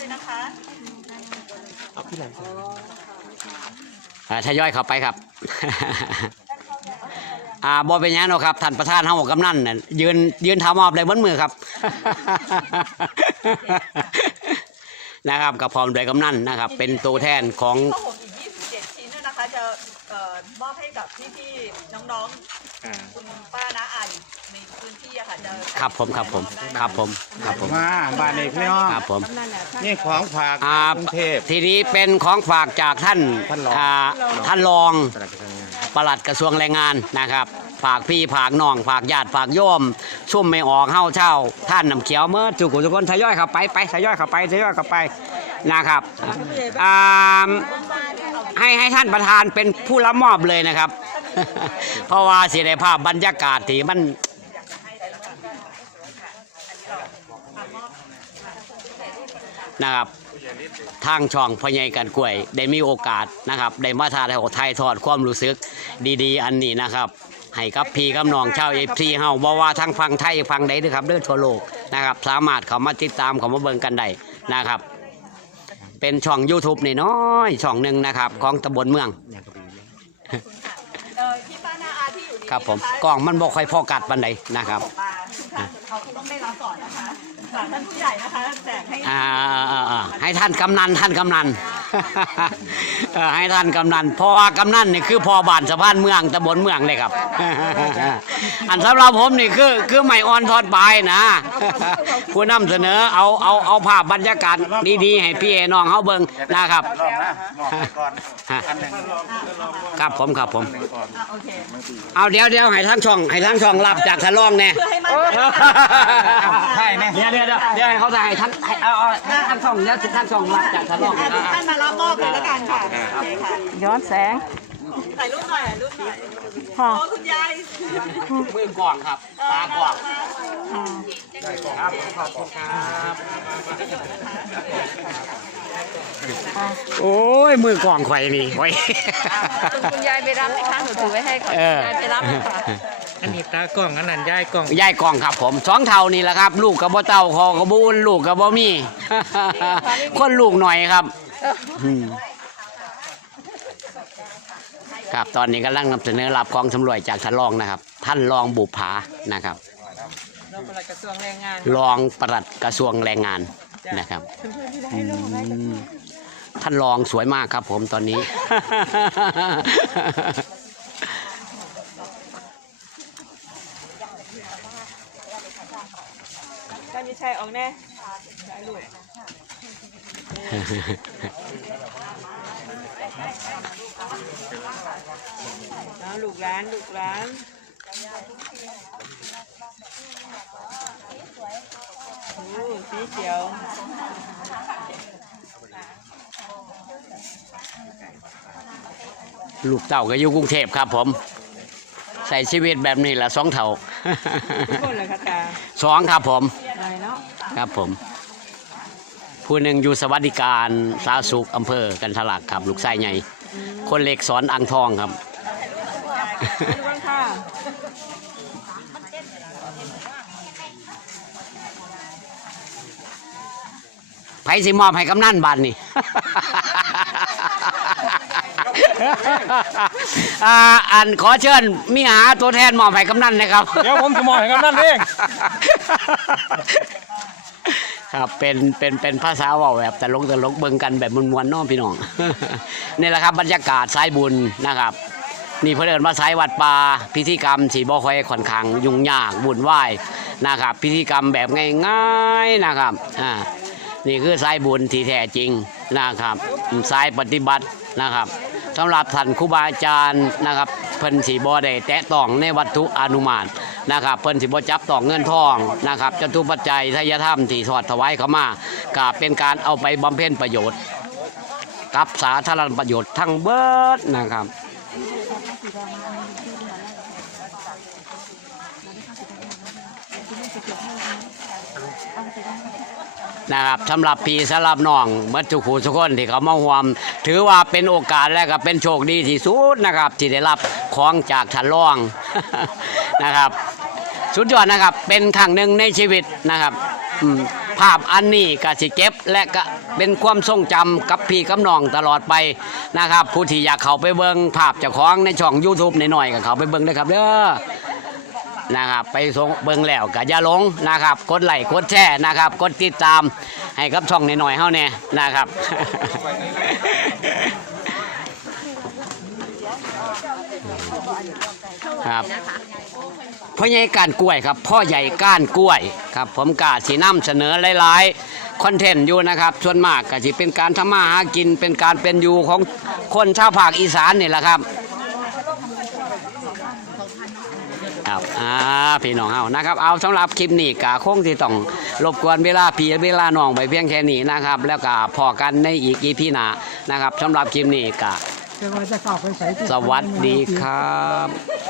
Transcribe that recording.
เลยนะคะเอาพี่หลังอ่าทยอยเข้าไปครับ อ่าบ่เป็นหยังเนาะครับท่านประธานเฮากำนันน่ะยืนยืนทามอบได้บนมือครับ นะครับกับพร้อมด้วยกำนันนะครับ เป็นตัวแทนของข้าวหอมอีก 27 ชิ้นเนี่ยนะคะ จะ เอ่อมอบให้กับพี่ๆน้องอ่าๆคุณป้าน้าอาอยู่ในพื้นที่อะค่ะจะครับผมครับผมครับผมครับผม มาบ้านเอกพี่น้องครับผม นี่ของฝากอ่า กรุงเทพ ทีนี้เป็นของฝากจากท่านท่านรอง อ่าท่านรอง ตลาดกระทรวงงาน ปลัดกระทรวงแรงงานนะครับฝากพี่ฝากน้องฝากญาติฝากโยมซุ่มไม่ออกเฮาเช่า ท่านน้ำเขียวเมื่อทุกคนทุกคนทยอยเข้าไปไปทยอยเข้าไปทยอยเข้าไปนะครับอ่า ให้ให้ท่านประธานเป็นผู้รับมอบเลยนะครับ เพราะว่าเสิได้ภาพบรรยากาศที่มันนะครับทางช่องพอใหญกันกล้วย ได้มีโอกาสนะครับได้มาทายไทยทอดความรู้สึกดีๆ อันนี้นะครับ ให้กับพี่กับน้องชาวเอฟซีเฮาบ่ว่าทั้งฟังไทยฟังใดด้วยครับเรื่องทั่วโลกนะครับ สามารถเข้ามาติดตามเข้ามาเบิ่งกันได้นะครับ เป็นช่อง YouTube นี่น้อยๆช่องหนึ่งนะครับ ของตำบลเมืองอย่างกระบี่เลยเอ่อพี่ป้าน้าอาที่อยู่นี่ครับผมนะคะกล้องมันบ่ค่อยพอกัดปานใดนะครับมาทุกท่านเขาต้องได้รับก่อนนะคะฝากท่านผู้ใหญ่นะคะแจกให้ อ่าอ่าอ่าให้ท่านกำนันท่านกำนัน เออให้ท่านกำนันเพราะว่ากำนันนี่คือพอบ้านสะพานเมืองตำบลเมืองเลยครับ อันสำหรับผมนี่คือคือไม่อ่อนทอดปลายนะ ผู้นำเสนอเอาเอาเอาภาพบรรยากาศดีๆให้พี่น้องเฮาเบิ่งนะครับ ลองนะมอบไปก่อนฮะ อันหนึ่งครับผมครับผมหนึ่งก่อนอะโอเค เอาเดี๋ยวเดี๋ยวให้ทั้งช่องให้ทั้งช่องรับจากทะลองแน่ เพื่อให้มันใช่ไหมเดี๋ยวเดี๋ยวเดี๋ยวเดี๋ยวให้เขาถ่ายทั้งให้เอาเอาทั้งช่องเดี๋ยวทั้งช่องรับจากทะลองอะทุกท่านมารับมอบเลยแล้วกันค่ะโอเคค่ะย้อนแสงถ่ายรูปหน่อยถ่ายรูปหน่อยค่ะโอ้คุณยายมือกว่างครับ ตากว่างอ่าครับขอบคุณครับโอ้ยมือกว่างไข่นี่ไว้คุณคุณยายไปรับไหมคะหนูถือไว้ให้ก่อนเออยายไปรับค่ะอันนี้ตากล้องอันนั้นย่ายกล้องยายกล่องครับ ผมสองเท่านี่แหละครับ ลูกกับบ่เต้าคอกับบ่อุ่นลูกกับบ่มีคนลูกหน่อยครับ มครับตอนนี้กำลังนำเสนอรับของสำรวยจากท่านรองนะครับ ท่านรองบุภานะครับรองปลัดกระทรวงแรงงานรองปลัดกระทรวงแรงงานนะครับอืมท่านรองสวยมากครับผมตอนนี้ การมีชัยออกแน่ถ่ายรูปเอาลูกร้านลูกร้านโอ้สีเขียวลูกเต่าก็อยู่กรุงเทพครับผม ใส่ชีวิตแบบนี้ละสองเท่า ทุกคนเลยค่ะตาสองครับผมอะไรเนาะครับผม ผู้หนึ่งอยู่สวัสดิการสาธารณสุขอำเภอกันทะลักครับลูกชายใหญ่ คนเล็กสอนอ่างทองครับดูบ้างค่ะ ไผสิมอบให้กำนันบันนี่ อ่าอันขอเชิญมีหาตัวแทนมอบให้กำนันนะครับ เดี๋ยวผมจะมองให้กำนันเองครับเป็นเป็นเป็นภาษาเว่าแบบตลกตลกเบิ่งกันแบบมวนๆเน้องพี่น้อง นี่แหละครับบรรยากาศสายบุญนะครับนี่เพื่นเอนว่าสายวัดป่าพิธีกรรมสีบ่ค่อยค่อนข้างยุ่งยากวุ่นวายนะครับ พิธีกรรมแบบง่ายๆนะครับอ่านี่คือสายบุญที่แท้จริงนะครับสายปฏิบัตินะครับ สำหรับท่านครูบาอาจารย์นะครับเพิ่นสีบ่ได้แตะต้องในวัตถุอนุมานนะครับเพิ่นสิบ่จับต้องเงินทองนะครับจตุปัจจัยทายธรรมที่ทอดถวายเข้ามาก็เป็นการเอาไปบำเพ็ญประโยชน์ กับสาธารณประโยชน์ทั้งเบิดนะครับ นะครับสำหรับพี่สำหรับน้องเมื่อทุกผู้ทุกคนที่เขามาห่วม ถือว่าเป็นโอกาสและก็เป็นโชคดีที่สุดนะครับ ที่ได้รับของจากท่านรองนะครับ สุดยอดนะครับเป็นครั้งหนึ่งในชีวิตนะครับภาพอันนี้ก็สิเก็บและก็เป็นความทรงจำกับพี่กับน้องตลอดไปนะครับ ผู้ที่อยากเข้าไปเบิ่งภาพเจ้าของในช่อง YouTube หน่อยๆก็เข้าไปเบิ่งได้ครับเด้อ นะครับ ไปส่งเบิ่งแล้วก็อย่าหลงนะครับ กดไลค์กดแชร์นะครับ กดติดตามให้กับช่องหน่อยๆเฮาแน่นะครับ ครับพ่อใหญ่ก้านกล้วยครับ พ่อใหญ่ก้านกล้วยครับ ผมกาสีน้ำเสนอหลายๆคอนเทนต์อยู่นะครับส่วนมากก็จะเป็นการทำมาหากินเป็นการเป็นอยู่ของคนชาวภาคอีสานนี่แหละครับ ครับอ่าพี่น้องเอานะครับ เอาสำหรับคลิปนี้กะคงที่ต้องรบกวนเวลาพี่เวลาน้องไปเพียงแค่นี้นะครับ แล้วก็พอกันในอีกอีพีหน้านะครับสำหรับคลิปนี้กะจะว่าจะเข้าไปใส่ที่สวัสดีครับ